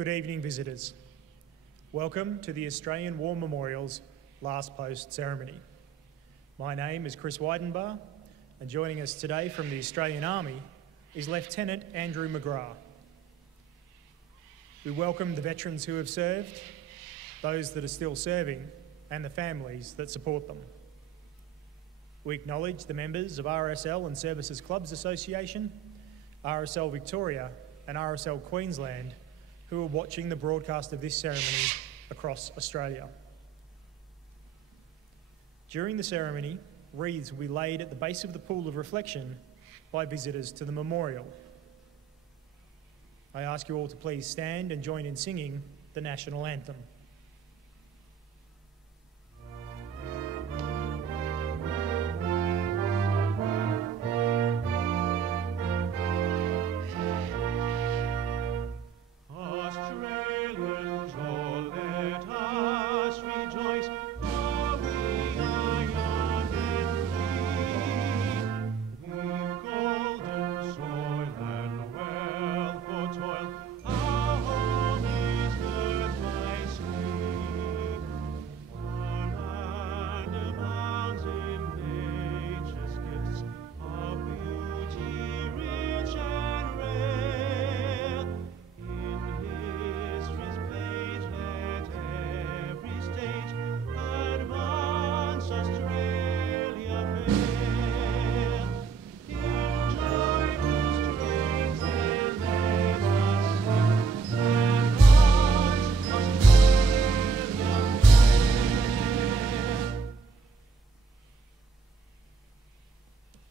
Good evening, visitors. Welcome to the Australian War Memorial's Last Post ceremony. My name is Chris Weidenbar, and joining us today from the Australian Army is Lieutenant Andrew McGrath. We welcome the veterans who have served, those that are still serving, and the families that support them. We acknowledge the members of RSL and Services Clubs Association, RSL Victoria and RSL Queensland who are watching the broadcast of this ceremony across Australia. During the ceremony, wreaths will be laid at the base of the pool of reflection by visitors to the memorial. I ask you all to please stand and join in singing the national anthem.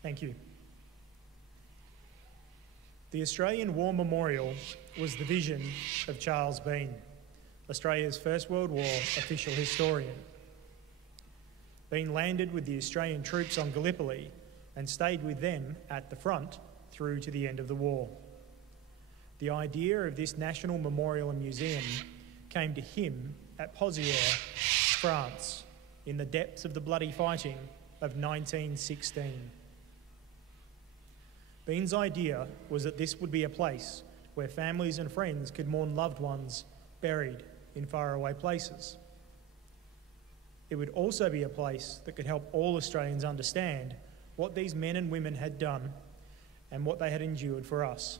Thank you. The Australian War Memorial was the vision of Charles Bean, Australia's First World War official historian. Bean landed with the Australian troops on Gallipoli and stayed with them at the front through to the end of the war. The idea of this national memorial and museum came to him at Pozières, France, in the depths of the bloody fighting of 1916. Bean's idea was that this would be a place where families and friends could mourn loved ones buried in faraway places. It would also be a place that could help all Australians understand what these men and women had done and what they had endured for us.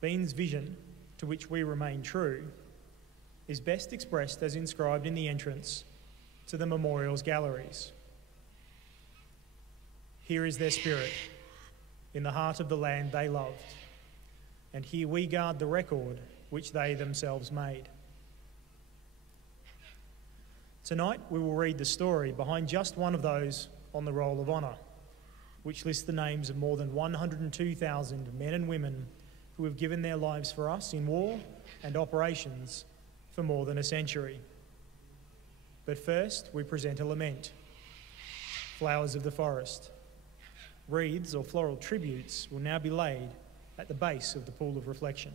Bean's vision, to which we remain true, is best expressed as inscribed in the entrance to the memorial's galleries. Here is their spirit, in the heart of the land they loved, and here we guard the record which they themselves made. Tonight we will read the story behind just one of those on the Roll of Honour, which lists the names of more than 102,000 men and women who have given their lives for us in war and operations for more than a century. But first we present a lament, Flowers of the Forest. Wreaths or floral tributes will now be laid at the base of the pool of reflection.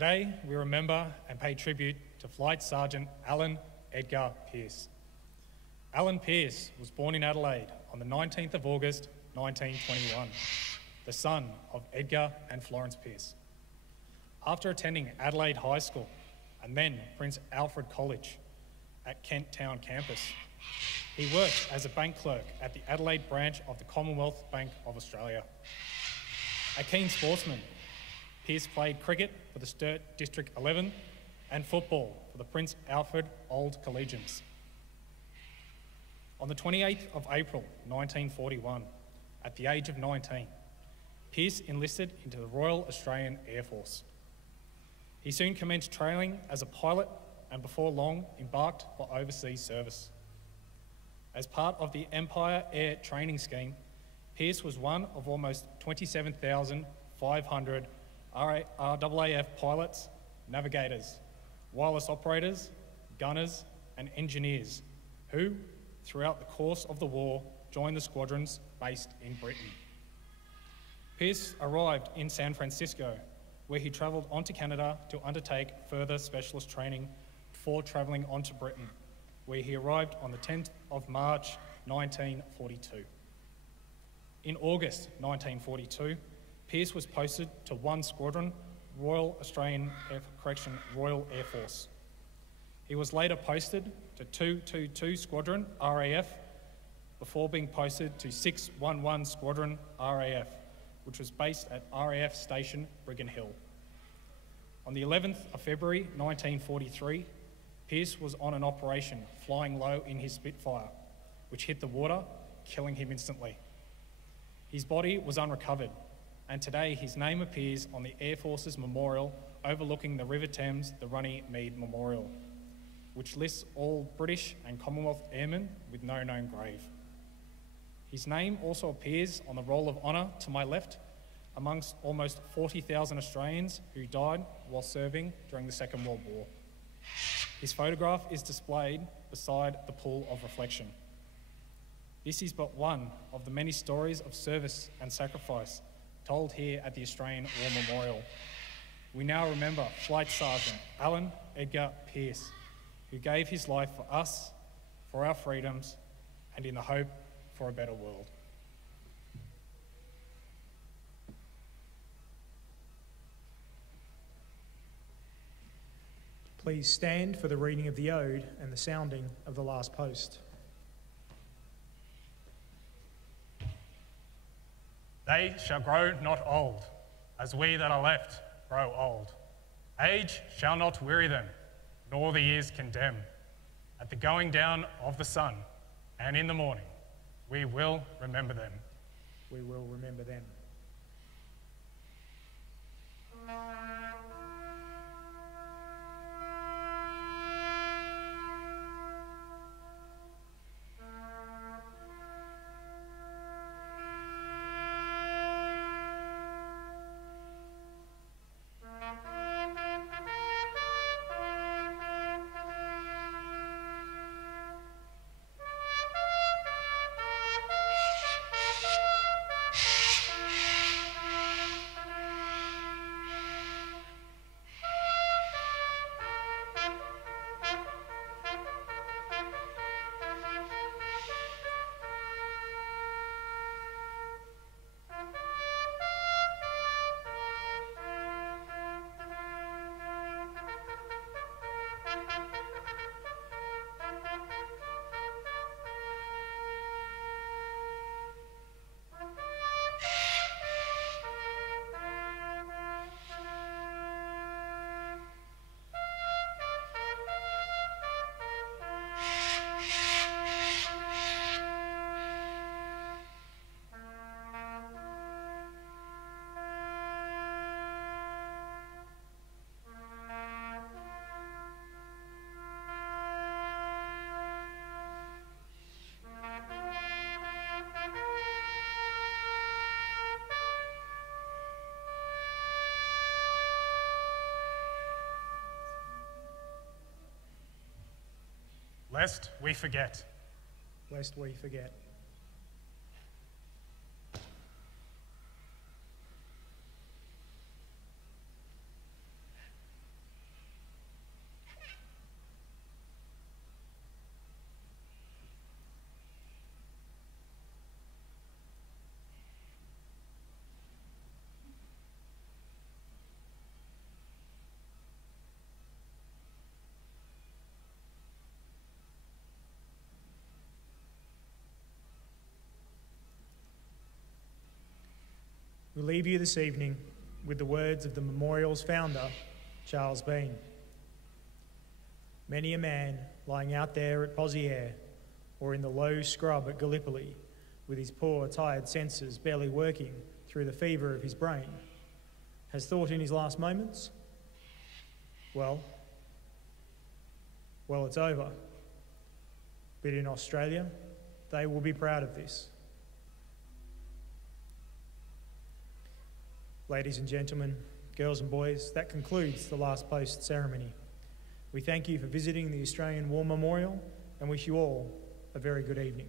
Today, we remember and pay tribute to Flight Sergeant Allan Edgar Pearce. Allan Pearce was born in Adelaide on the 19th of August 1921, the son of Edgar and Florence Pearce. After attending Adelaide High School and then Prince Alfred College at Kent Town campus, he worked as a bank clerk at the Adelaide branch of the Commonwealth Bank of Australia. A keen sportsman, Pearce played cricket for the Sturt District 11 and football for the Prince Alfred Old Collegians. On the 28th of April 1941, at the age of 19, Pearce enlisted into the Royal Australian Air Force. He soon commenced training as a pilot and before long embarked for overseas service. As part of the Empire Air Training Scheme, Pearce was one of almost 27,500 RAAF pilots, navigators, wireless operators, gunners and engineers who, throughout the course of the war, joined the squadrons based in Britain. Pearce arrived in San Francisco, where he travelled on to Canada to undertake further specialist training before travelling on to Britain, where he arrived on the 10th of March 1942. In August 1942, Pearce was posted to 1 Squadron, Royal Air Force. He was later posted to 222 Squadron, RAF, before being posted to 611 Squadron, RAF, which was based at RAF Station Brigham Hill. On the 11th of February 1943, Pearce was on an operation flying low in his Spitfire, which hit the water, killing him instantly. His body was unrecovered, and today his name appears on the Air Force's memorial overlooking the River Thames, the Runnymede Memorial, which lists all British and Commonwealth airmen with no known grave. His name also appears on the Roll of Honour to my left, amongst almost 40,000 Australians who died while serving during the Second World War. His photograph is displayed beside the pool of reflection. This is but one of the many stories of service and sacrifice told here at the Australian War Memorial. We now remember Flight Sergeant Allan Edgar Pearce, who gave his life for us, for our freedoms, and in the hope for a better world. Please stand for the reading of the Ode and the sounding of the last post. They shall grow not old, as we that are left grow old. Age shall not weary them, nor the years condemn. At the going down of the sun, and in the morning, we will remember them. We will remember them. Lest we forget. Lest we forget. We leave you this evening with the words of the memorial's founder, Charles Bean. Many a man lying out there at Pozieres or in the low scrub at Gallipoli, with his poor, tired senses barely working through the fever of his brain, has thought in his last moments, well, it's over. But in Australia, they will be proud of this. Ladies and gentlemen, girls and boys, that concludes the last post ceremony. We thank you for visiting the Australian War Memorial and wish you all a very good evening.